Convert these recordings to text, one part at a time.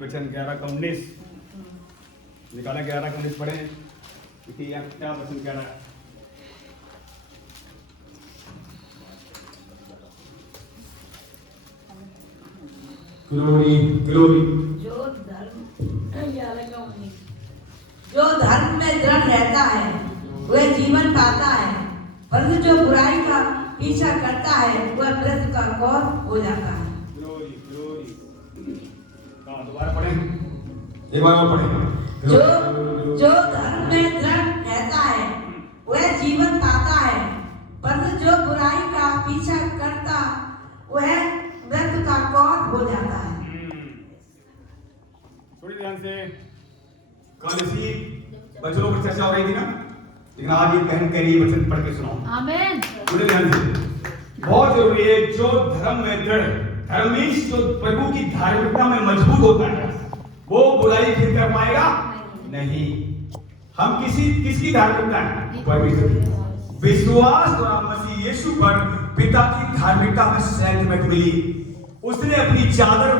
वचन 11:19 निकाला। 11:19 पढ़े क्योंकि यहाँ क्या वचन कह रहा है। Glory glory. जो धर्म में दृढ़ रहता है वह जीवन पाता है, परंतु जो बुराई का पीछा करता है वह मृत्यु का कौर हो जाता है। Glory glory. दोबारा पढ़ें, एक बार और पढ़ें। जो धर्म में दृढ़ रहता है वह जीवन पाता है, परंतु जो बुराई का पीछा करता वह मृत्यु का कौर हो जाता है। थोड़ी ध्यान से। कल इसी वचनों पर चर्चा हो रही थी ना, लेकिन आज ये बहन कह रही है वचन पढ़ के सुनाओ। आमीन। थोड़ी ध्यान से। बहुत जरूरी है। जो धर्म में दृढ़, धर्मीश जो प्रभु की धार्मिकता में मजबूत होता है वो बुराई फिर कर पाएगा नहीं। हम किसकी धार्मिकता है? परमेश्वर की। विश्वास द्वारा मसीह यीशु पर पिता की धार्मिकता में सैंक्टिफिकेशन मिली। उसने अपनी चादर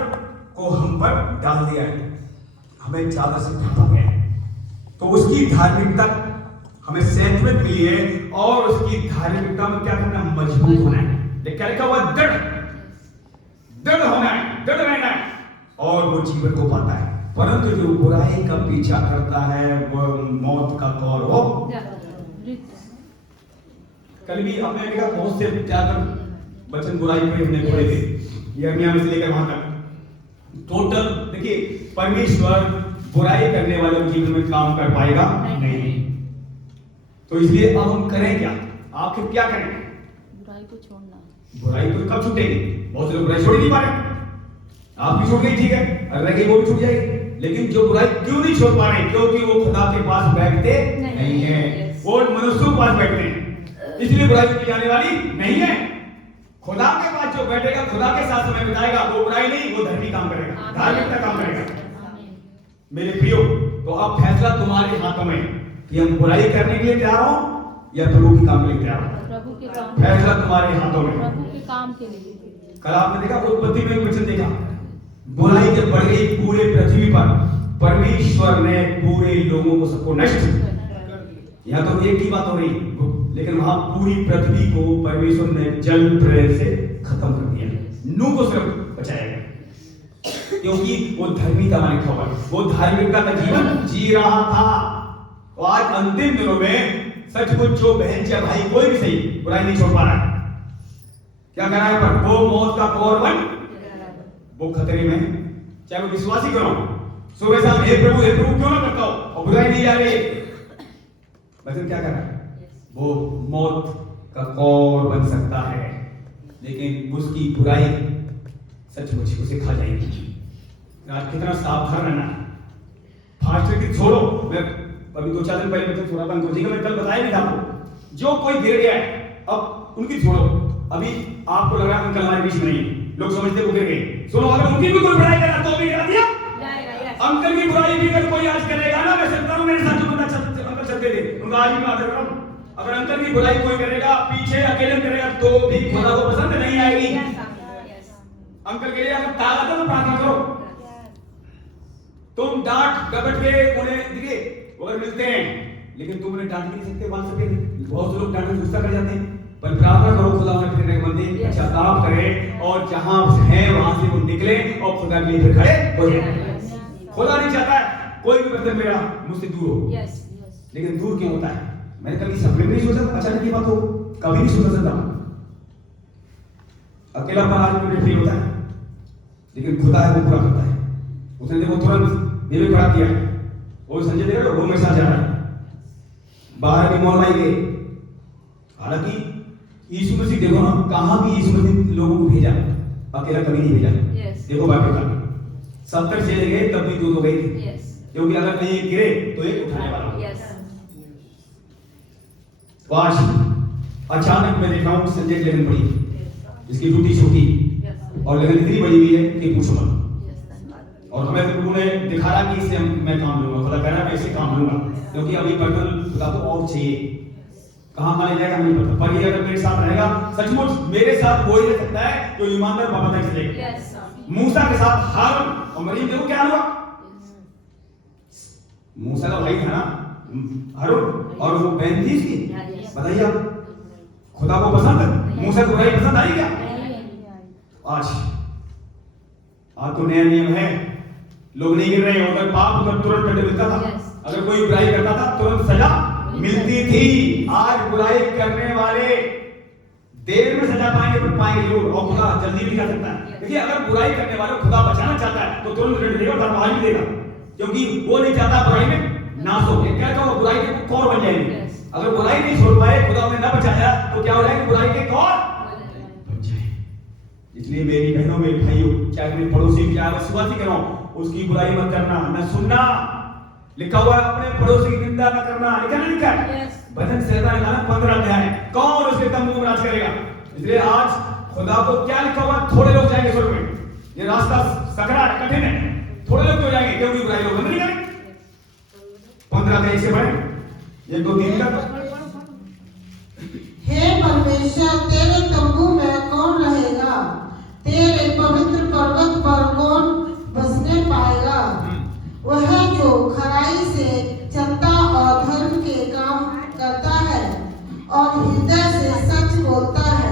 को हम पर डाल दिया है, हमें चादर से ढका गया है, तो उसकी धार्मिकता हमें सैंक्टिफिकेशन मिली है। और उसकी धार्मिकता में क्या करना? मजबूत होना है। क्या लिखा हुआ? दृढ़ दृढ़ होना है, दृढ़ रहना है, और वो जीवन को पाता है। परंतु जो बुराई का पीछा करता है वह मौत का कौर हो। कल भी आपने देखा बहुत से ज्यादातर वचन बुराई पे हमने पढ़े थे, यिर्मयाह में से लेकर वहां तक। टोटल देखिए, परमेश्वर बुराई करने वालों के जीवन में काम कर पाएगा नहीं। तो इसलिए अब हम करें क्या? आखिर क्या करें? बुराई को छोड़ना। बुराई तो कब छूटेगी? बहुत से लोग बुराई छोड़ ही नहीं पा रहे। आप भी छूट गई, ठीक है, अगर लगे वो भी छूट जाएगी। लेकिन जो बुराई क्यों नहीं छोड़ पा रहे? क्योंकि वो खुदा के पास बैठते नहीं है, वो मनुष्यों के पास बैठते हैं, इसलिए बुराई की जाने वाली नहीं है। खुदा के पास जो बैठेगा, खुदा के साथ समय बिताएगा, वो बुराई नहीं, वो धर्मी काम करेगा, धार्मिकता काम करेगा। मेरे प्रियो, तो अब फैसला तुम्हारे हाथों में कि हम बुराई करने के लिए तैयार हो या प्रभु के काम के लिए तैयार हो। प्रभु के काम, फैसला तुम्हारे हाथों में। प्रभु के काम के लिए। कल आपने देखा उत्पत्ति में वचन देखा, बुराई जब बढ़ गई पूरे पृथ्वी पर, परमेश्वर ने पूरे लोगों को सबको नष्ट कर दिया। यहाँ तो एक ही बात हो रही, लेकिन वहां पूरी पृथ्वी को परमेश्वर ने जल प्रलय से खत्म कर दिया। नूह को सिर्फ बचाया गया क्योंकि वो धर्मिकता वाली खबर, वो धार्मिकता का जीवन जी रहा था। और आज अंतिम दिनों में सचमुच जो बहन चाहे भाई कोई भी सही बुराई नहीं छोड़ पा रहा है। क्या कर रहा है? पर वो मौत का कौर बन, वो खतरे में। चाहे वो विश्वासी करो, सुबह शाम हे प्रभु क्यों ना करता हो, और बुराई नहीं जा रही, लेकिन क्या कर रहा है? वो मौत का कौर बन सकता है, लेकिन उसकी बुराई सचमुच उसे खा जाएगी। आज कितना सावधान रहना। फास्ट की छोड़ो। मैं अभी 2-4 दिन पहले मैं थोड़ा बंद हो जाएगा, मैं कल बताया भी था आपको, जो कोई गिर गया है अब उनकी छोड़ो। अभी आपको लग रहा है कल हमारे बीच में नहीं, लोग समझते वो गिर गए। सुनो, अगर उनकी भी कोई बुराई करा तो भी गिरा दिया। अंकल की बुराई भी अगर कोई आज करेगा ना, मैं सकता हूं मेरे साथ जो बंदा अंकल चलते थे उनका आज भी आदर करो। अगर अंकल की बुराई कोई करेगा, पीछे अकेले करेगा, तो भी खुदा को पसंद नहीं आएगी। अंकल के लिए अगर ताकत है तो प्रार्थना करो। तुम डांट डबट के उन्हें दिखे अगर मिलते हैं, लेकिन तुम उन्हें डांट नहीं सकते, मान सकते। बहुत से लोग डांट में गुस्सा कर जाते हैं, पर प्रार्थना करो खुदा उन्हें फिरने के बंदे अच्छा काम करें, और जहां है वहां से वो निकले और खुदा के लिए फिर खड़े हो जाए। खुदा नहीं चाहता है कोई भी बर्तन मेरा मुझसे दूर हो, लेकिन दूर क्यों होता है? मैंने कभी सपने में नहीं सोचा अचानक की बात हो, कभी नहीं सोच सकता। अकेलापन आज मुझे फील होता है, लेकिन खुदा है वो पूरा करता है। उसने देखो तुरंत मेरे खड़ा किया, वो संजय देख रहे हो, वो मेरे साथ जा रहा है, बाहर के मॉल आई गए। हालांकि यीशु मसीह देखो ना, कहां भी यीशु मसीह लोगों को भेजा, अकेला कभी नहीं भेजा। देखो बाइबल का 70 चले गए तब भी 2 गई थी, क्योंकि अगर कहीं गिरे तो एक उठाने वाला। तो आज अचानक मैं देख रहा हूं संजय की लगन पड़ी, इसकी ड्यूटी छूटी, और लगन इतनी बड़ी हुई है कि पूछो मत। और हमें प्रभु ने दिखा रहा कि इससे मैं काम लूंगा, खुदा कह रहा है मैं इससे काम लूंगा, क्योंकि अभी पर्सनल खुदा को और चाहिए। कहां ले जाएगा नहीं पता, पर ये अगर मेरे साथ रहेगा, सचमुच मेरे साथ कोई रह सकता है जो ईमानदार बाबा तक चलेगा। मूसा के साथ हारून और मरीम देखो क्या हुआ, मूसा का भाई था ना हारून, और वो बहन थी इसकी। बताइए आप, खुदा को पसंद, मूसा को बुराई पसंद आई क्या? आज तो नया नियम है, लोग नहीं गिर रहे हैं। अगर पाप तो तुरंत दंड मिलता था, अगर कोई बुराई करता था तुरंत सजा मिलती थी। आज बुराई करने वाले देर में सजा पाएंगे पर पाएंगे जरूर, और खुदा जल्दी भी कर सकता है। देखिए, अगर बुराई करने वाले खुदा बचाना चाहता है तो तुरंत दंड देगा, धर्मराज भी देगा, क्योंकि वो नहीं चाहता बुराई में नाश हो। क्या कहता हूं, बुराई के कौर बन जाएंगे। अगर बुराई नहीं छोड़ पाए, खुदा उन्हें ना बचाया, तो क्या हो जाएगा, बुराई के कौर बन जाए। इसलिए मेरी बहनों, मेरे भाइयों, चाहे मेरे पड़ोसी चाहे विश्वासी करो, उसकी बुराई मत करना, न सुनना। लिखा हुआ है अपने पड़ोसी की निंदा न करना, लिखा नहीं लिखा है? भजन संहिता 15 अध्याय। कौन उसके तंबू में राज करेगा? इसलिए आज खुदा को क्या लिखा हुआ, थोड़े लोग जाएंगे स्वर्ग में। ये रास्ता सकरा है, कठिन है, थोड़े लोग क्यों जाएंगे? क्योंकि बुराई लोग नहीं करेंगे। 15 अध्याय से पढ़े 1 2 3 तक। हे परमेश्वर, तेरे तंबू में कौन रहेगा? तेरे पवित्र पर्वत पर कौन बसने पाएगा? वह जो खराई से चलता और धर्म के काम करता है और हृदय से सच बोलता है,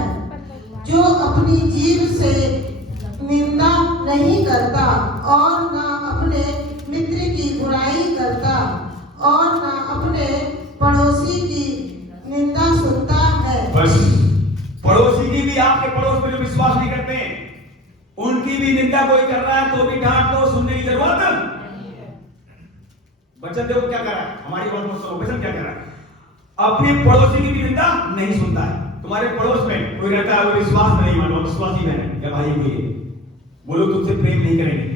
जो अपनी जीभ से निंदा नहीं करता और न अपने मित्र की बुराई करता और न अपने पड़ोसी की निंदा सुनता है। बस पड़ोसी की भी, आपके पड़ोस में जो विश्वास नहीं करते हैं उनकी भी निंदा कोई कर रहा है तो भी डांट दो, सुनने की जरूरत नहीं है। बच्चा देखो क्या कर रहा है, हमारी बात मत सुनो, बच्चा क्या कर रहा है, अपनी पड़ोसी की भी निंदा नहीं सुनता है। तुम्हारे पड़ोस में कोई रहता है, वो विश्वास नहीं मानो, विश्वासी बहन या भाई कोई है, वो लोग तुमसे प्रेम नहीं करेंगे।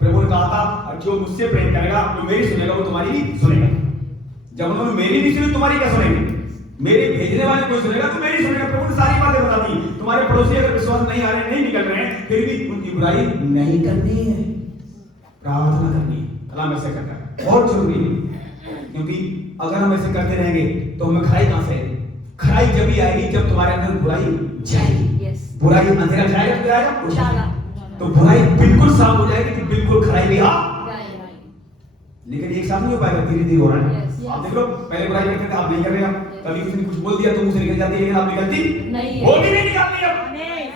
प्रभु ने कहा था, जो मुझसे प्रेम करेगा, जो मेरी सुनेगा, वो तुम्हारी भी सुनेगा। जब उन्होंने मेरी नहीं सुनी, तुम्हारी क्या सुनेंगे? मेरे भेजने वाले कोई सुनेगा तो मेरी सुनेगा। प्रभु ने सारी बातें बता दी। तुम्हारे पड़ोसी अगर विश्वास नहीं आ रहे, नहीं निकल रहे हैं, फिर भी उनकी बुराई नहीं करनी है, प्रार्थना करनी है। अल्लाह में से करता है, बहुत जरूरी है, क्योंकि अगर हम ऐसे करते रहेंगे तो हमें खराई कहां से आएगी? खराई जब ही आएगी जब तुम्हारे अंदर बुराई जाएगी। बुराई अंधेरा जाएगा तो जाएगा, तो बुराई बिल्कुल साफ हो जाएगी कि बिल्कुल खराई भी आ। लेकिन एक साथ नहीं हो पाएगा, धीरे धीरे हो रहा है। आप देख लो, पहले बुराई करते थे, आप नहीं कर रहे हैं। कभी किसी ने कुछ बोल दिया तो मुंह से निकल जाती है, लेकिन आप निकलती वो भी नहीं निकालनी। अब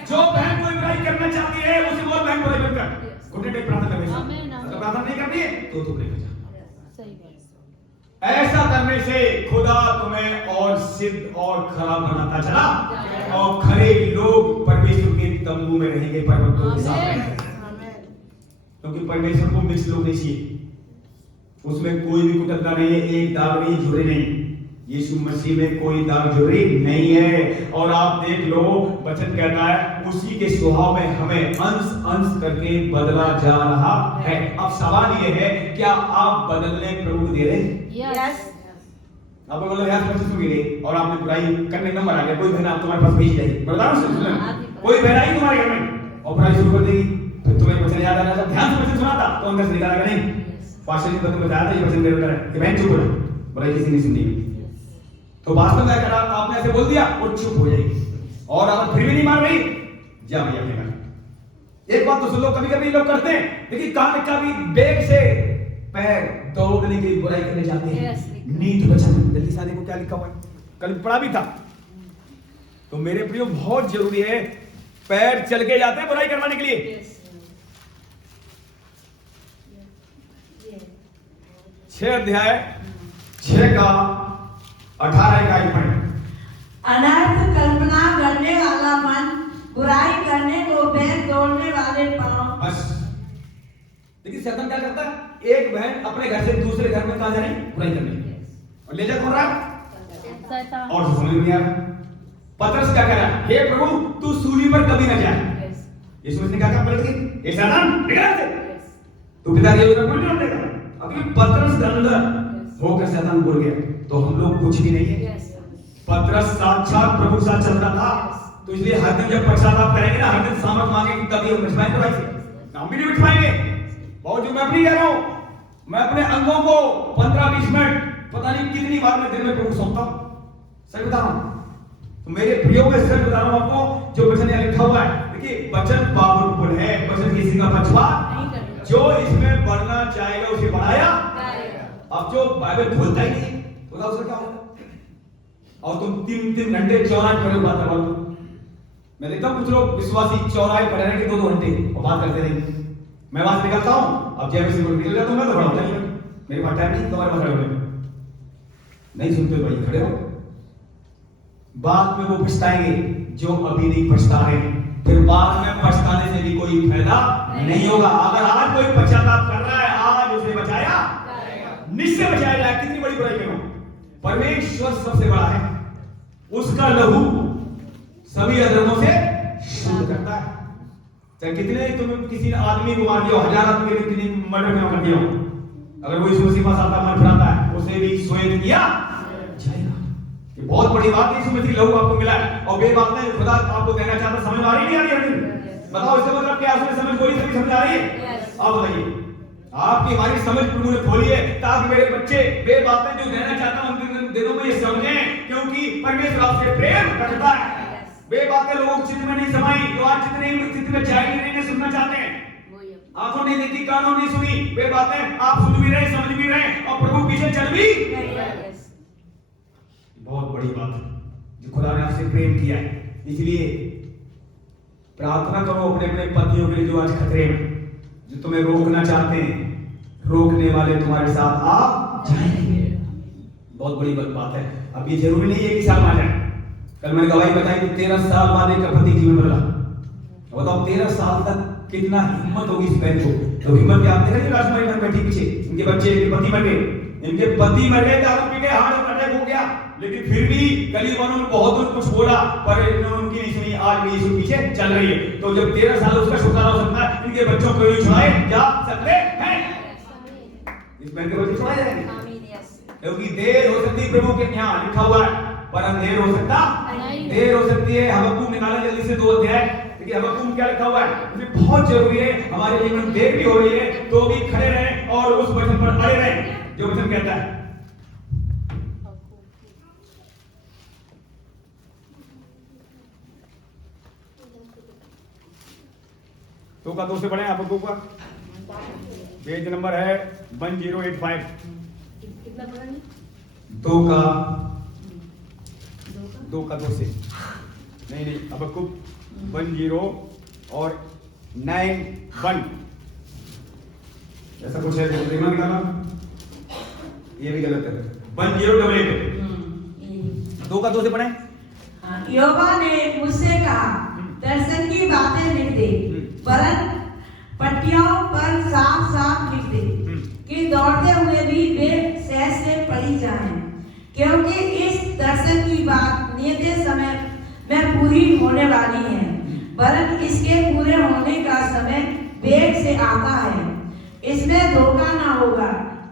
जो बहन कोई बुराई करना चाहती है उसे बोल, बहन बुराई मत कर, घुटने टेक प्रार्थना कर। अगर प्रार्थना नहीं करनी है तो तुम निकल जा। ऐसा करने से खुदा तुम्हें और सिद्ध और खरा बनाता चला, और खरे लोग परमेश्वर के तंबू में रहेंगे, पर्वतों के साथ रहेंगे। क्योंकि परमेश्वर को मिक्स लोग नहीं चाहिए, उसमें कोई भी कुटक्का नहीं है, एक दाग नहीं, जुड़े नहीं। यीशु मसीह में कोई दाग जुड़ी नहीं है। और आप देख लो, वचन कहता है उसी के स्वभाव में हमें अंश अंश करके बदला जा रहा है। अब सवाल ये है, क्या आप बदलने प्रभु दे रहे हैं? यस। अब बोलो यार 25 हो गए और आपने बुराई करने नंबर आ गया, कोई बहन आप तुम्हारे पास भेज जाएगी, बता रहा हूं, कोई बहन आई तुम्हारे घर में और बुराई शुरू कर देगी, फिर तुम्हें वचन याद आना, जब ध्यान से वचन सुना था तो अंदर से निकाला नहीं। पास्टर जी ने बताया था ये वचन मेरे अंदर है कि बहन चुप हो जा, बुराई किसी नहीं सुननी। तो वास्तव में क्या आपने ऐसे बोल दिया, वो चुप हो जाएगी, और अगर फिर भी नहीं मान रही, जा भैया अपने घर। एक बात तो सुन लो, कभी कभी लोग करते हैं, देखिए कान का भी बेग से पैर दौड़ने के लिए बुराई करने जाते हैं। नीत वचन जल्दी से देखो क्या लिखा हुआ है, कल पढ़ा भी था। तो मेरे प्रियो बहुत जरूरी है, पैर चल के जाते हैं बुराई करवाने के लिए। 6 अध्याय 6 का 18 का पढ़े। अनर्थ कल्पना करने वाला मन, बुराई करने को बैर दौड़ने वाले पांव। बस देखिए शैतान क्या करता है, एक बहन अपने घर से दूसरे घर में कहां जा रही, बुराई करने, और ले जा कौन रहा, शैतान। और समझ में नहीं आ रहा। पतरस क्या कह रहा है, हे प्रभु तू सूली पर कभी न जाए। यीशु ने कहा पलट के, ये शैतान निकल से, तू पिता के ऊपर कोई नहीं देगा। अभी पतरस के अंदर होकर शैतान बोल गया, तो हम लोग कुछ भी नहीं है। पतरस साक्षात प्रभु के साथ चलता था, तो इसलिए हर दिन जब पश्चाताप करेंगे ना, हर दिन सामर्थ मांगेंगे, कभी हम मिटवाएंगे बुराई से, हम भी नहीं मिटवाएंगे। बहुत जो मैं अपनी कह रहा हूं, मैं अपने अंगों को 15-20 मिनट पता नहीं कितनी बार मैं दिन में प्रभु सौंपता हूं, सही बता रहा हूं। तो मेरे प्रियो में सच बता रहा हूं आपको, जो वचन यहां लिखा हुआ है, देखिए वचन पावरफुल है, वचन किसी का पक्षपात जो इसमें बढ़ना चाहेगा उसे बढ़ाया। अब जो बाइबल खोलता ही नहीं बोला उसका क्या होगा? और तुम 3 घंटे चौराहे खड़े बात करो। मैं देखता हूं कुछ लोग विश्वासी चौराहे खड़े रह के 2 घंटे और बात करते रहे। मैं वहां से निकलता हूं, अब जय मसीह निकल जाता हूं, मैं तो खड़ा होता ही नहीं, मेरे पास टाइम नहीं, तुम्हारे पास खड़े होने नहीं सुनते भाई, खड़े हो। बाद में वो पछताएंगे जो अभी नहीं पछता रहे, फिर बाद में पछताने से भी कोई फायदा नहीं होगा। अगर आज कोई पश्चाताप कर रहा है, आज उसे बचाया निश्चय बचाया जाए। कितनी बड़ी बुराई करो, परमेश्वर सबसे बड़ा है, उसका लहू सभी अधर्मों से शुद्ध करता है। चाहे कितने तुम किसी आदमी को मार दियो, 1000 आदमी के कितनी मर्डर में कर दियो, अगर वो यीशु मसीह पास आता मन फिराता है, उसे भी श्वेत किया जाएगा। ये बहुत बड़ी बात है, यीशु मसीह लहू आपको मिला है। और वे बातें खुदा आपको कहना चाहता, समझ में आ रही नहीं आ रही? बताओ इसका मतलब क्या? उसने समझ कोई तभी समझ आ रही है? अब बताइए, आपकी हमारी समझ प्रभु ने खोली है ताकि मेरे बच्चे वे बातें जो कहना चाहता हूं उन दिनों में ये समझें, क्योंकि परमेश्वर आपसे प्रेम करता है। वे बातें लोगों के चित्त में नहीं समाई, तो आज जितने चित्त में जाई नहीं सुनना चाहते हैं, आंखों नहीं देखी, कानों नहीं सुनी, वे बातें आप सुन भी रहे, समझ भी रहे और प्रभु पीछे चल भी। बहुत बड़ी बात है जो खुदा ने आपसे प्रेम किया है। इसलिए प्रार्थना करो अपने अपने पतियों के लिए जो आज खतरे में, जो तुम्हें रोकना चाहते हैं, रोकने वाले तुम्हारे साथ आ जाएंगे। बहुत बड़ी बात है। अब ये जरूरी नहीं है कि साल आ जाए। कल मैंने गवाही बताई कि 13 साल बाद एक पति जीवन बदला। बताओ 13 साल तक कितना हिम्मत होगी इस बहन को। तो हिम्मत क्या आप देख रहे हैं, राजकुमारी बहन बैठी पीछे, इनके बच्चे, इनके पति मर गए, इनके पति मर गए, दारू पी गए, हार्ट अटैक हो गया, लेकिन फिर भी गरीबों ने बहुत कुछ बोला पर इन्होंने उनकी नहीं सुनी। आज भी यीशु पीछे चल रही है। तो जब 13 साल उसका छुटकारा हो सकता है, इनके बच्चों को भी छुड़ाए जा सकते हैं। इस बहन के बच्चे छुड़ाए जाएंगे, क्योंकि देर हो सकती है प्रभु के यहाँ लिखा हुआ है, पर अंधेर हो सकता देर हो सकती है। हबक्कुक निकाला जल्दी से 2 अध्याय, देखिए हबक्कुक क्या लिखा हुआ है। ये बहुत जरूरी है, हमारे जीवन में देर भी हो रही है तो भी खड़े रहें और उस वचन पर अड़े रहें जो वचन कहता है। तो का 2 से पढ़े हबक्कुक का, पेज नंबर है 1085। कितना पढ़ेंगे? 2 का 2 से नहीं हबक्कुक 10 और 91 ऐसा कुछ है। देखना निकाला, ये भी गलत है। 1088 2 का 2 से पढ़े। यहोवा ने मुझसे कहा, दर्शन की बातें लिख दे, वरन पट्टियों पर साफ साफ लिख दे कि दौड़ते हुए भी वे सहज से पढ़ी जाएं, क्योंकि इस दर्शन की बात नियत समय में पूरी होने वाली है, वरन इसके पूरे होने का समय वेग से आता है। इसमें धोखा ना होगा,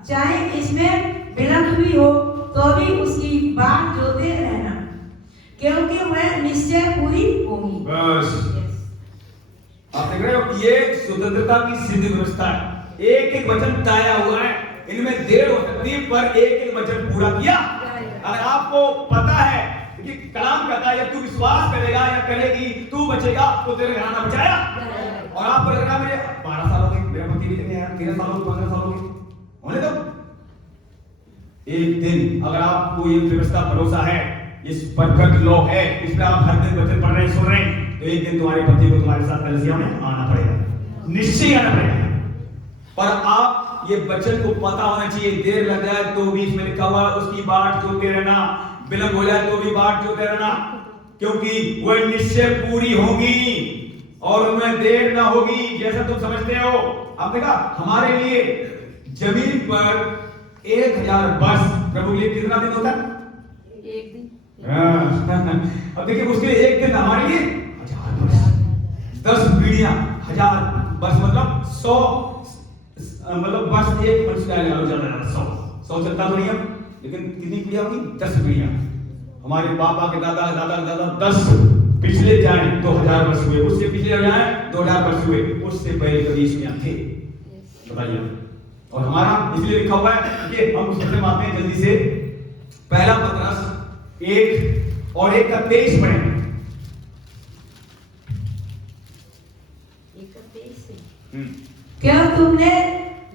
चाहे इसमें विलंब भी हो तो भी उसकी बात जोते रहना, क्योंकि वह निश्चय पूरी होगी। बस आप देख रहे हो, ये स्वतंत्रता की सिद्ध व्यवस्था है। एक एक वचन ताया हुआ है, इनमें देर हो सकती है पर एक एक वचन पूरा किया। अगर आपको पता है कि कलाम कहता है जब तू विश्वास करेगा या करेगी तू बचेगा, तो तेरे घराना बचाया। और आप पर लगा मेरे 12 साल हो गए, मेरा पति भी नहीं है, 13 साल हो गए, 15 साल हो गए, होने दो। एक दिन अगर आपको ये व्यवस्था भरोसा है, इस परफेक्ट लॉ है, इस पे आप हर दिन वचन पढ़ रहे हैं, सुन रहे हैं, तो एक दिन तुम्हारे पति को तुम्हारे साथ कलीसिया में आना पड़ेगा, निश्चय आना पड़ेगा। पर आप ये वचन को पता होना चाहिए। देर लग जाए तो भी इसमें लिखा हुआ उसकी बाट जोते रहना, विलंब हो जाए तो भी बाट जोते रहना, क्योंकि वह निश्चय पूरी होगी और उनमें देर ना होगी, जैसा तुम समझते हो। अब देखा, हमारे लिए जमीन पर 1000 वर्ष प्रभु के लिए कितना दिन होता है? एक दिन। अब देखिए उसके लिए एक दिन, हमारे लिए 1000 वर्ष। 10 पीढ़ियां 1000 वर्ष मतलब 100, मतलब वर्ष एक मनुष्य का लगा लो, ज्यादा 100 चलता तो नहीं है, लेकिन कितनी पीढ़ियां होगी? 10 पीढ़ियां। हमारे पापा के दादा दादा दादा 10 पिछले जाए तो 1000 वर्ष हुए, उससे पिछले जाए 2000 वर्ष हुए, उससे पहले कभी इसमें थे, बताइए। और हमारा इसलिए लिखा हुआ है कि हम उस में आते हैं जल्दी से। पहला पत्रस 1 और 1 का 23 पढ़ेंगे। 1 का 23 से क्यों तुमने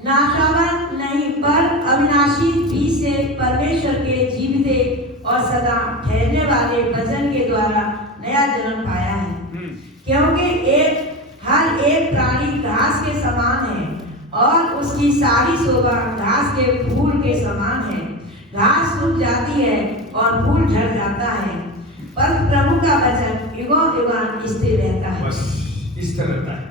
नाशावान नहीं पर अविनाशी बीज से परमेश्वर के जीवित और सदा ठहरने वाले वचन के द्वारा नया जन्म पाया है। क्योंकि हर एक प्राणी घास के समान है और उसकी सारी शोभा घास के फूल के समान है। घास सूख जाती है और फूल झड़ जाता है, पर प्रभु का वचन युगों युगान स्थिर रहता है। बस स्थिर रहता है।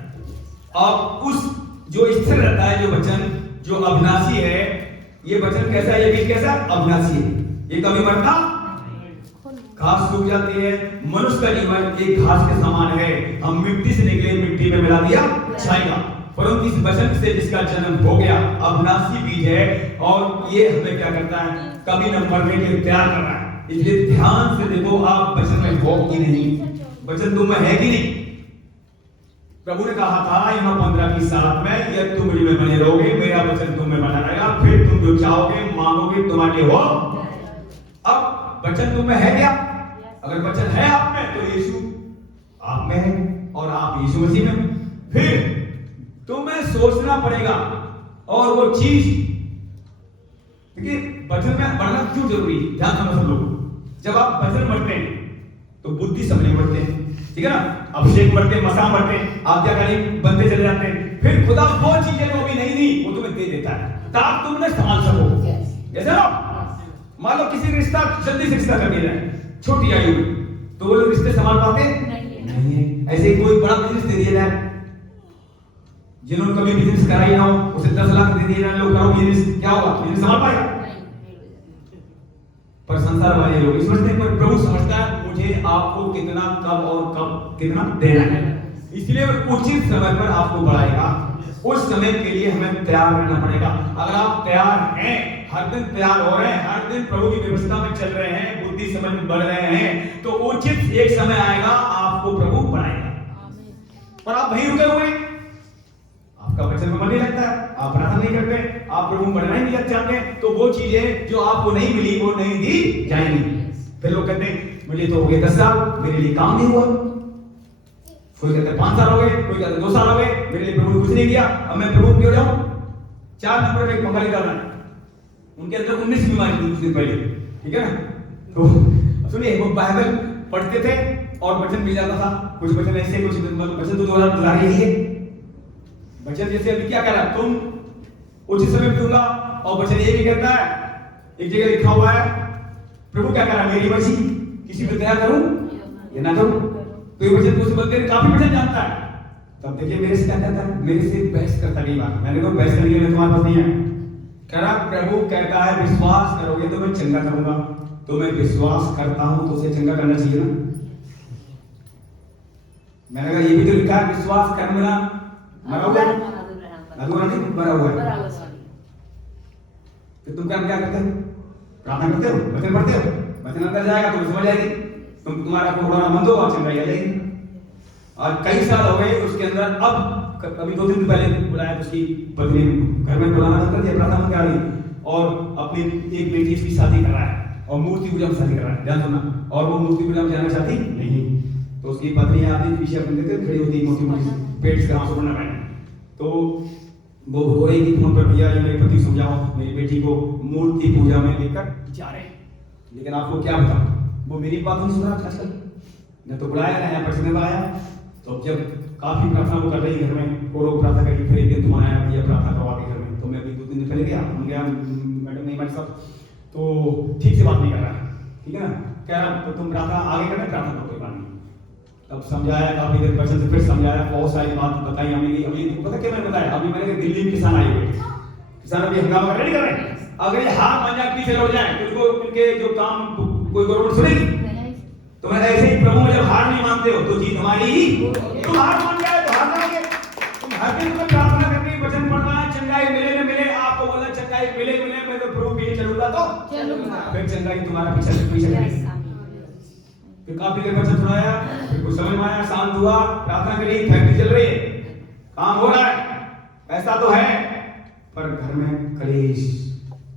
और उस जो स्थिर रहता है, जो वचन जो अविनाशी है, ये वचन कैसा है? ये बीज कैसा? अविनाशी है। ये कभी मरता, घास सूख जाती है। मनुष्य का जीवन एक घास के समान है। हम मिट्टी से निकले, मिट्टी में मिला दिया जाएगा। परंतु इस वचन से जिसका जन्म हो गया, अविनाशी बीज है, और ये हमें क्या करता है? कभी न मरने के लिए तैयार कर रहा है। इसलिए ध्यान से देखो, आप वचन में हो कि नहीं, वचन तुम में है कि नहीं। प्रभु ने कहा था यूहन्ना 15 की 7 में, यदि तुम मुझ में बने रहोगे, मेरा वचन तुम में बना रहेगा, फिर तुम जो चाहोगे मांगोगे तुम्हारे हो। अब वचन तुम में है क्या? अगर वचन है आप में, तो यीशु आप में है और आप यीशु मसीह में। फिर तुम्हें सोचना पड़ेगा, और वो चीज, देखिए वचन में बढ़ना क्यों जरूरी है, ध्यान समझ सब लोग। जब आप वचन बढ़ते हैं तो बुद्धि समझने बढ़ते हैं, ठीक है ना? अभिषेक बढ़ते हैं, मसा बढ़ते हैं, आज्ञाकारी बनते चले जाते हैं। फिर खुदा वो चीजें जो अभी नहीं दी वो तुम्हें दे देता है, ताकि तुम उन्हें संभाल सको। जैसे ना मान लो किसी रिश्ता जल्दी से रिश्ता कर दिया जाए छोटी आयु में, तो वो लोग रिश्ते संभाल पाते नहीं है। ऐसे ही कोई बड़ा बिजनेस दे दिया जाए, जिन्होंने कभी बिजनेस करा ही ना हो, उसे 10 लाख दे दिए जाए, लोग करो बिजनेस, क्या होगा? बिजनेस संभाल पाएगा? पर संसार वाले लोग समझते हैं, पर प्रभु समझता है मुझे आपको कितना, कब और कब कितना देना है। इसलिए उचित समय पर आपको बढ़ाएगा। उस समय के लिए हमें तैयार रहना पड़ेगा। अगर आप तैयार हैं, हर दिन तैयार हो रहे हैं, हर दिन प्रभु की व्यवस्था में चल रहे हैं, बुद्धि समझ में बढ़ रहे हैं, तो उचित एक समय आएगा आपको प्रभु बढ़ाएगा। पर आप वहीं रुके हुए, आपका वचन में मन नहीं लगता है, आप प्रार्थना नहीं करते, आप प्रभु बढ़ना ही नहीं चाहते, तो वो चीजें जो आपको नहीं मिली वो नहीं दी जाएंगी। फिर लोग कहते हैं मुझे तो हो गए 10 साल, मेरे लिए काम नहीं हुआ। कोई कहते 5 साल हो गए, कोई कहते 2 साल हो गए, मेरे लिए प्रभु ने कुछ नहीं किया, अब मैं प्रभु क्यों जाऊं? 4 नंबर में एक पंखा निकालना है, उनके अंदर 19 बीमारी थी कुछ दिन पहले, ठीक है ना? तो सुनिए, वो बाइबल पढ़ते थे और वचन मिल जाता था। कुछ वचन ऐसे, कुछ वचन तो दोबारा ही है। वचन जैसे अभी क्या कह रहा है, तुम उचित समय पे दूंगा, और वचन ये भी कहता है, एक जगह लिखा हुआ है, प्रभु क्या कह रहा है? मेरी मर्जी, किसी पे दया करूं या ना करूं। तो ये वचन दूसरे बंदे ने काफी वचन जानता है। तब देखिए मेरे से क्या कहता है, मेरे से बहस करता नहीं बात। मैंने कहा बहस करने के लिए तुम्हारे पास नहीं है। कह रहा प्रभु कहता है विश्वास करोगे तो मैं चंगा करूंगा, तो मैं विश्वास करता हूं तो उसे चंगा करना चाहिए ना। मैंने कहा ये भी तो लिखा है विश्वास करना मरा हुआ है, अधूरा नहीं मरा हुआ है। तो तुम क्या करते हो? प्रार्थना करते हो, वचन पढ़ते हो, वचन अंदर जाएगा तो समझ आएगी। तुम्हारा कोरोना बंद होगा, चंगाई आ जाएगी। और कई साल हो गए उसके अंदर, अब अभी 2 दिन पहले बुलाया तो उसकी पत्नी घर में बुलाना कर दिया, प्रार्थना कर रही, और अपनी एक बेटी की शादी कर रहा है, और मूर्ति पूजा में शादी कर रहा है, ध्यान सुनना। और वो मूर्ति पूजा में जाना चाहती नहीं, तो उसकी पत्नी आती पीछे अपने देते खड़ी होती मोटी मोटी पेट से आंसू बना रहे। तो वो हो रही थी फोन पर, भैया ये मेरे पति समझाओ, मेरी बेटी को मूर्ति पूजा में लेकर जा रहे हैं। लेकिन आपको क्या बताऊं, वो मेरी बात नहीं सुन रहा आजकल, न तो बुलाया ना यहाँ पर सुनने आया। तो जब काफी प्रार्थना वो कर रही घर में, और वो प्रार्थना करी, फिर एक दिन तुम आया भैया प्रार्थना करवा के घर में, तो मैं भी 2 दिन पहले गया, हम गया मैडम नहीं हमारे साथ, तो ठीक से बात नहीं कर रहा है, ठीक है ना? कह रहा तो तुम प्रार्थना आगे करना, प्रार्थना करो, कोई बात नहीं। तब समझाया काफी देर बच्चे से, फिर समझाया, बहुत सारी बात बताई हमें। अभी पता क्या मैंने बताया, अभी मैंने दिल्ली में किसान आए हुए, किसान अभी हंगामा कर रहे हैं। अगर ये हार मान जाए, पीछे लौट जाए, तो उनको उनके जो काम कोई गवर्नमेंट सुनेगी। तो मैं ऐसे ही प्रभु जब हार नहीं मानते हो तो जीत हमारी ही। तुम हार मान जाए तो हार जाओगे। तुम हर दिन में प्रार्थना करके वचन पढ़ना, चंगाई मिले न मिले, आपको बोला चंगाई मिले मिले, मैं तो प्रभु पीछे चलूंगा तो चलूंगा, फिर चंगाई तुम्हारा पीछे चलेगी। फिर काफी देर वचन सुनाया, फिर कुछ समझ में आया, शांत हुआ, प्रार्थना करी, फैक्ट्री चल रही है, काम हो रहा है, ऐसा तो है, पर घर में कलेश,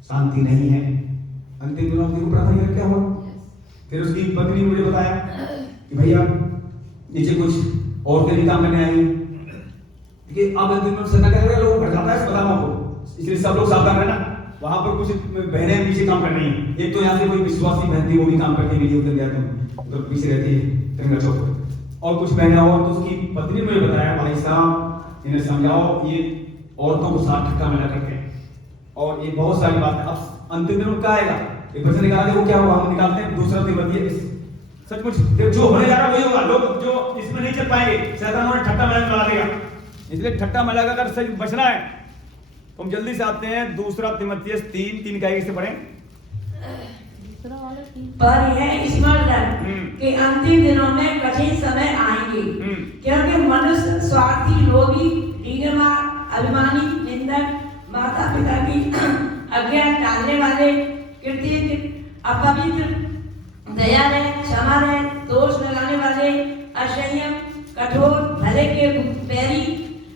शांति नहीं है। अंतिम दिनों में प्रार्थना करके क्या हुआ? फिर उसकी पत्नी ने मुझे बताया कि भैया नीचे कुछ औरतें भी काम करने आई, कि अब दिन में सन्ना क्या करेगा, लोग भर जाता है अस्पतालों को, इसलिए सब लोग सावधान रहना। वहां पर कुछ बहनें पीछे काम कर रही हैं। एक तो यहाँ से कोई विश्वासी बहन थी, वो भी काम करती है, वीडियो उधर गया था, उधर पीछे रहती है तिरंगा चौक पर। और कुछ बहनें और, तो उसकी पत्नी ने मुझे बताया, भाई साहब इन्हें समझाओ, ये औरतों को साथ ठक्का मिला करते हैं, और ये बहुत सारी बात है। अब अंतिम दिन उनका आएगा, एक वचन निकाले, वो क्या होगा, हम निकालते हैं दूसरा तिमोथी। सचमुच जो होने जा रहा है वही होगा। लोग जो इसमें नहीं चल पाएंगे, शैतान उन्हें ठट्टा मजाक बना देगा, इसलिए ठट्टा मजाक अगर सही बचना है तो हम जल्दी से आते हैं दूसरा तिमोथियस 3:3 का एक से पढ़ें। दूसरा वाला 3। पर यह स्मरण रख कि अंतिम दिनों में कठिन समय आएंगे, क्योंकि मनुष्य स्वार्थी, लोभी, डींगमार, अभिमानी, निंदक, माता पिता की आज्ञा टालने वाले, कृतज्ञ, अपवित्र, दयालु, क्षमालय, दोष लगाने वाले, असंयम, कठोर, भले के बैरी,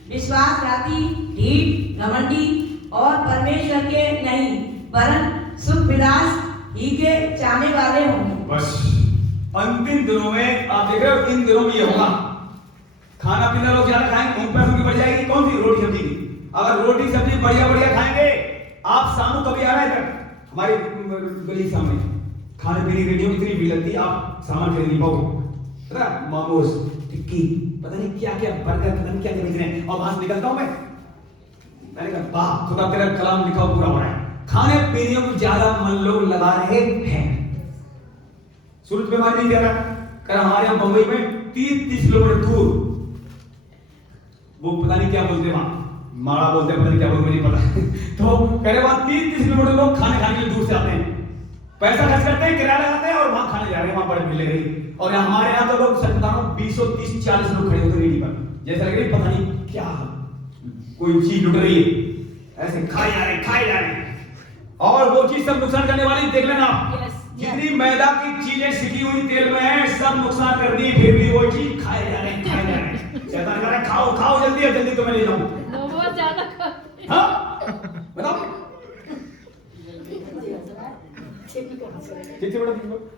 विश्वासघाती, ढीठ, घमंडी और परमेश्वर के नहीं वरन सुख विलास ही के चाहने वाले होंगे। बस अंतिम दिनों में आप देख रहे हो, इन दिनों में ये होगा। खाना पीना लोग ज्यादा खाएंगे, भूख पैसों की बढ़ जाएगी। कौन सी? रोटी सब्जी की। अगर रोटी सब्जी बढ़िया बढ़िया खाएंगे, आप सामू कभी आ रहा है इधर हमारी गली सामने, खाने पीने की रेडियो में इतनी भीड़ लगती है, आप सामान खरीद नहीं पाओगे। पता है, मोमोज, टिक्की, पता नहीं क्या क्या, बर्गर, पता नहीं क्या क्या बेच रहे हैं, और वहां से निकलता हूं मैंने कहा वाह खुदा तेरा कलाम लिखा पूरा हो रहा है। खाने पीने को ज्यादा मन लोग लगा रहे हैं। सूरज बीमारी नहीं कह रहा, कह रहा हमारे यहाँ बंबई में 30-30 किलोमीटर दूर, वो पता नहीं क्या बोलते वहां, माड़ा बोलते हैं, पता नहीं क्या बोलते, मुझे नहीं पता तो कह रहे वहां 30-30 किलोमीटर लोग खाने खाने के लिए दूर से आते हैं, पैसा खर्च करते हैं, किराया लगाते हैं और वहां खाने जा रहे हैं, वहां बड़े मिले रही। और हमारे यहाँ तो लोग सच बता रहा हूं 20-30-40 लोग खड़े होते रेडी पर, जैसा लग रही पता नहीं क्या कोई चीज लुट रही है, ऐसे खाए जा रहे और वो चीज सब नुकसान करने वाली। देख लेना जितनी मैदा की चीजें सिकी हुई तेल में है, सब नुकसान कर दी, फिर भी वो चीज खाए जा रहे हैं। शैतान कह रहा है खाओ खाओ जल्दी, अब जल्दी तो मैं ले जाऊं। बहुत ज्यादा हाँ बताओ,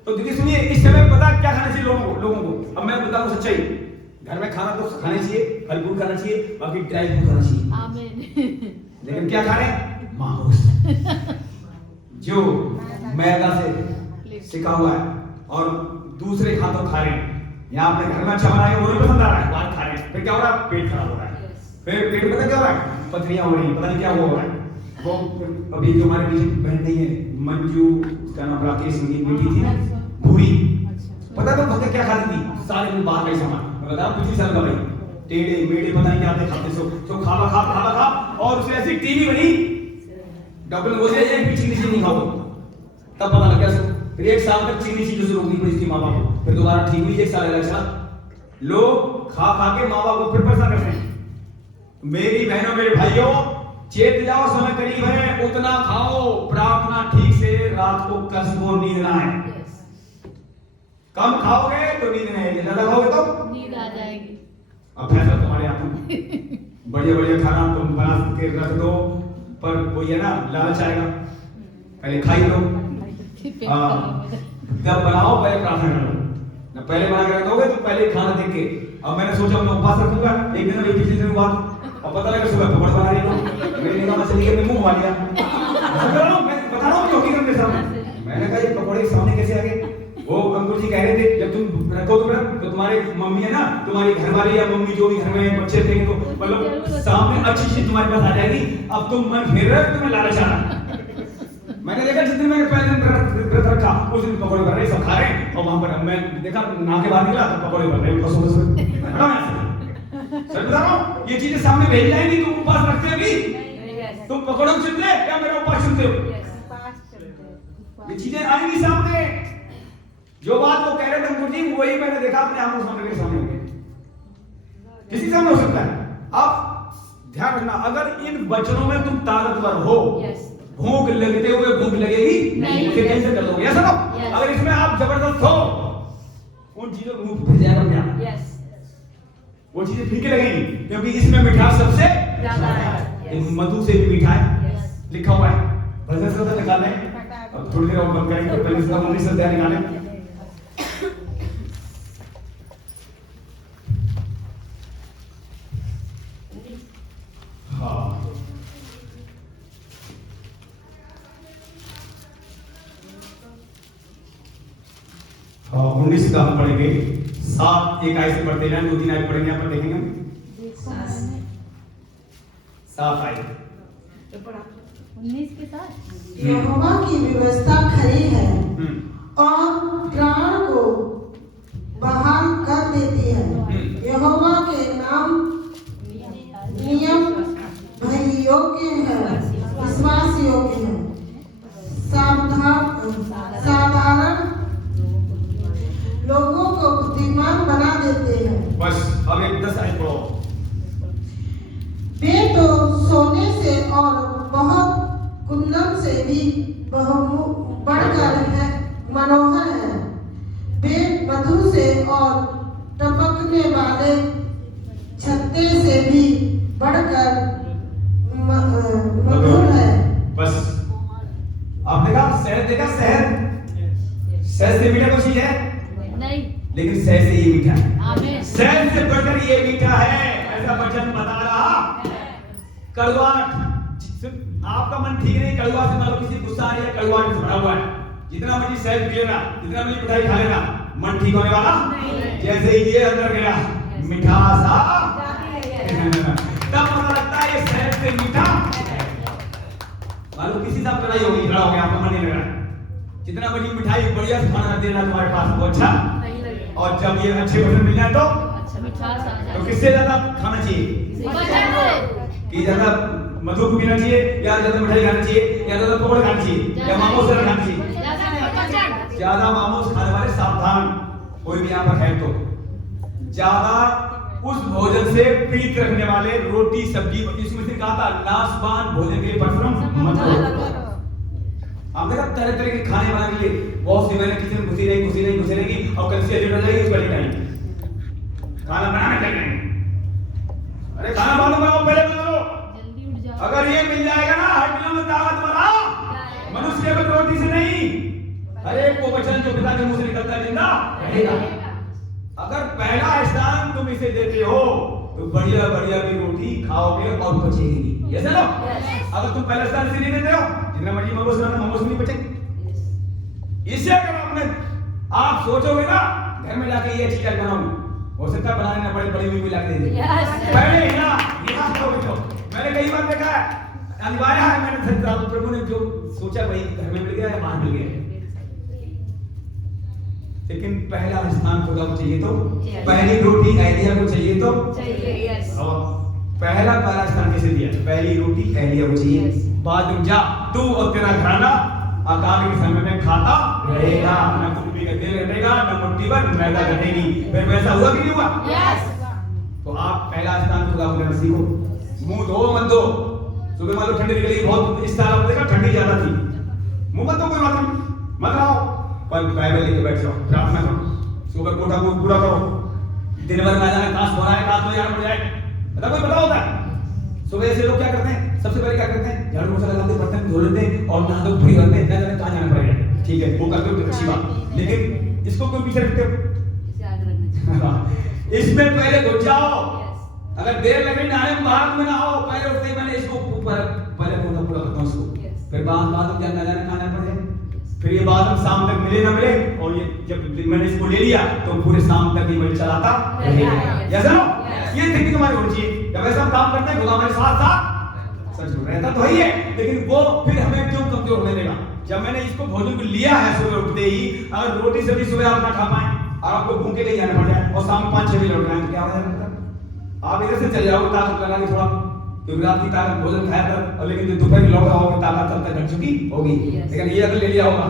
तो दीदी सुनिए, इस समय पता क्या खाना चाहिए लोगों को। अब मैं बताऊं सच्चाई, घर में खाना तो खाना चाहिए, फल फ्रूट खाना चाहिए, बाकी ड्राई फ्रूट खाना चाहिए, आमीन। लेकिन क्या खा रहे हैं? मांस जो मैदा से सिका हुआ है और दूसरे खातों खा रहे हैं। यहाँ अपने घर में अच्छा बनाएंगे, वो नहीं पसंद आ रहा है, बाहर खा रहे हैं, फिर क्या हो रहा है? पेट खराब हो रहा है, फिर पेट में क्या हो रहा है? पथरियां हो रही हैं, पता नहीं क्या हो रहा है। वो अभी जो हमारे बीच बहन नहीं है, मंजू, उसका नाम राकेश, उनकी बेटी थी ना भूरी, पता है तो क्या खाती थी? सारे दिन बाहर का सामान, मैं बताऊं 25 साल का भाई, टेढ़े मेढ़े पता नहीं क्या खाते, सो खा और उसे ऐसी टीवी बनी, डॉक्टर ने बोले एक भी चीनी नहीं खाओ, तब पता लग गया। फिर 1 साल तक चीनी चीजों से रोकनी पड़ी थी माँ बाप को, फिर दोबारा ठीक हुई 1 साल अलग। लोग खा के माँ बाप को फिर परेशान करते हैं। मेरी बहनों मेरे भाइयों, चेत जाओ, समय करीब है, उतना खाओ, प्रार्थना ठीक से, रात को कसमों नींद ना आए। कम खाओगे तो नींद नहीं आएगी, ज्यादा खाओगे तो नींद आ जाएगी। अब फैसला तुम्हारे हाथ में। बढ़िया खाना तुम बना के रख दो, पर वो ये ना लालच आएगा, पहले खा ही लो। जब बनाओ पहले प्रार्थना करो, जब पहले बना के रख दोगे तो पहले खाना देख के। अब मैंने सोचा मैं उपवास रखूंगा, एक दिन पिछले दिन बाद, अब पता लगा सुबह पकड़ बना रही हूँ, मेरी निगाह में चली गई, मैं मुंह घुमा लिया। मैं बता रहा हूँ चौकी करने सामने, मैंने कहा ये पकौड़े सामने कैसे आ गए? वो अंकुर जी कह रहे थे जब तुम रखो तो तुम्हारी मम्मी है ना, तुम्हारी घरवाली या मम्मी जो भी घर में बच्चे थे, तो मतलब सामने अच्छी चीज तुम्हारे पास आ जाएगी। अब तुम मन फेर रहे हो, तुम्हें लालच आ रहा। मैंने देखा जिस दिन मैंने पहले दिन व्रत रखा, उस दिन पकौड़े बन रहे, सब खा रहे हैं, और वहां पर मैं देखा ना के बाहर निकला तो पकौड़े बन रहे, सच बता रहा हूं, ये चीजें सामने भेज जाएंगी। तुम उपवास रखते हो भी, तुम पकौड़े सुनते या मेरा उपवास सुनते हो? ये चीजें आएंगी सामने। जो बात वो कह रहे थे अंकुर जी, वही मैंने देखा अपने आंखों सामने, मेरे सामने हो गए, किसी सामने हो सकता है। आप ध्यान रखना, अगर इन वचनों में तुम ताकतवर हो, भूख लगते हुए भूख लगेगी नहीं, उसे कैंसिल कर दोगे, ऐसा ना। अगर इसमें आप जबरदस्त हो, उन चीजों को मुंह फिर जाएगा क्या? वो चीजें फीकी लगेंगी, क्योंकि इसमें मिठास सबसे ज्यादा है, मधु से भी मीठा है, लिखा हुआ है। भजन श्रद्धा निकालें, अब थोड़ी देर और बंद करेंगे, पहले इसका मुनि श्रद्धा निकालें। 19 का हम पढ़ेंगे। 7 एक आयत से पढ़ते हैं, 2-3 आयत पढ़ेंगे, यहाँ पर देखेंगे हम। 7 आयत 19 के साथ यहोवा की व्यवस्था खरी है और प्राण को बहाल कर देती है। यहोवा के नाम नियम भय योग्य है, विश्वास योग्य है, साधारण लोगों को बुद्धिमान बना देते हैं। बस अब एक 10 आयत पढ़ो। वे तो सोने से और बहुत कुंदन से भी बढ़कर है, मनोहर है। वे मधु से और टपकने वाले छत्ते से भी बढ़कर मधुर है। बस आपने कहा शहद देखा, शहद से मीठा कोई चीज है नहीं, लेकिन शहद से ये मीठा है। आमीन। शहद से बढ़कर ये मीठा है, ऐसा वचन बता रहा। कड़वाहट, आपका मन ठीक नहीं, कड़वा से मान लो किसी गुस्सा आ रही है, कड़वाहट से भरा हुआ है, जितना मर्जी शहद पी लेना, जितना मर्जी मिठाई खा लेना, मन ठीक होने वाला जैसे ही ये अंदर गया मिठास आ तब पता लगता है ये शहद से मीठा। मान लो किसी से लड़ाई हो गई, झगड़ा हो गया, आपका मन नहीं लग रहा है, जितना बड़ी मिठाई बढ़िया से खाना देना तुम्हारे पास वो अच्छा नहीं लगे। और जब ये अच्छे भोजन मिल जाए तो अच्छा मिठास आ तो जाए। किससे ज्यादा खाना चाहिए कि ज्यादा मधु पीना चाहिए या ज्यादा मिठाई खाना चाहिए या ज्यादा पकौड़े खाना चाहिए या मोमोज खाना चाहिए? ज्यादा मोमोज खाने वाले सावधान, कोई भी यहाँ पर है तो ज्यादा उस भोजन से प्रीत रखने वाले रोटी सब्जी, इसमें से कहा था नाशवान भोजन के लिए परिश्रम मत करो। हमने कहा तरह तरह के खाने बनाने के लिए बहुत सी मैंने किचन में घुसी रहेगी और कल से हो जाएगी, उसका नहीं खाना बनाना चाहिए। अरे खाना बनाओ पहले बनाओ, जल्दी उठ जाओ। अगर ये मिल जाएगा ना हड्डियों में ताकत वाला, मनुष्य केवल रोटी से नहीं, अरे वो वचन जो पिता के मुंह से निकलता है जिंदा रहेगा। अगर पहला स्थान तुम इसे देते हो तो बढ़िया बढ़िया भी रोटी खाओगे और बचेगी। ये चलो, अगर तुम पहला स्थान इसे नहीं देते हो, जितना मर्जी मोमोज खाना, मोमोज नहीं बचेंगे। इससे अगर आपने आप सोचोगे ना घर में जाके ये चीज बनाऊं, हो सकता है बनाने ना पड़े, बड़ी हुई ला के दे दे पहले ही ना तो मैंने कई बार देखा है, अनिवार्य है, मैंने प्रभु ने जो सोचा वही घर में मिल गया या बाहर मिल गया। लेकिन पहला स्थान खुदा को चाहिए तो, पहली रोटी एलिया को चाहिए तो और पहला स्थान किसे दिया? पहली रोटी एलिया को चाहिए। बाद में जा तू और तेरा घराना आगामी के समय में खाता रहेगा, न कुल्फी का तेल घटेगा, न मुट्ठी भर मैदा घटेगी। फिर वैसा हुआ कि नहीं हुआ? तो आप पहला स्थान खुदा को देना सीखो। मुंह धो मत दो, सुबह मान लो ठंडी निकली बहुत, इस साल आप देखा ठंडी ज्यादा थी, मुंह मत दो, कोई बात नहीं, मत आओ, पर बाइबल लेके बैठ जाओ, प्रार्थना करो, सुबह कोटा को पूरा करो, दिन भर में जाना काश हो रहा है, काश हो यार, पड़ जाए, पता कोई पता होता है। सुबह से लोग क्या करते हैं, सबसे पहले क्या करते हैं, झाड़ू पोछा लगाते, बर्तन धो लेते और नहा धो फ्री होते हैं, ना जाने कहां जाना पड़ेगा, ठीक है वो करते हो तो अच्छी बात, लेकिन इसको क्यों पीछे रखते हो? इसमें पहले घुस जाओ, अगर देर लगे नहाने में बाहर में ना हो, पहले उठते ही मैंने इसको ऊपर पहले पूरा पूरा करता हूं इसको, फिर बाद में क्या ना जाने खाना पड़े, फिर ये बाद में शाम तक मिले ना मिले, और ये जब मैंने इसको ले लिया तो पूरे शाम तक ये मैं चलाता रहेगा। यस नो, ये टेक्निक हमारी होनी चाहिए। जब ऐसा हम काम करते हैं खुदा हमारे साथ साथ सच में रहता तो है ही है, लेकिन वो फिर हमें क्यों कमजोर होने देगा? जब मैंने इसको भोजन को लिया है सुबह उठते ही, अगर रोटी सब्जी सुबह आप ना खा पाए और आपको भूखे नहीं जाना पड़ जाए और शाम 5-6 बजे लौट आए तो क्या हो जाएगा? आप इधर से चले जाओ ताकत लगा के थोड़ा, क्योंकि रात की ताकत भोजन खाया कर, और लेकिन जो दोपहर में लौट रहा होगा ताकत तब तक घट चुकी होगी, लेकिन ये अगर ले लिया होगा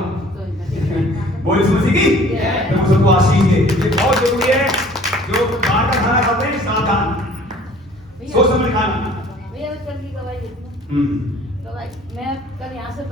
बोल इस मसीह की तो सबको आशीष दे। ये बहुत जरूरी है, जो बाहर का खाना खाते हैं सावधान, सोच समझ खाना। भैया कल की गवाही देती हूँ। हम्म गवाही मैं कल यहाँ से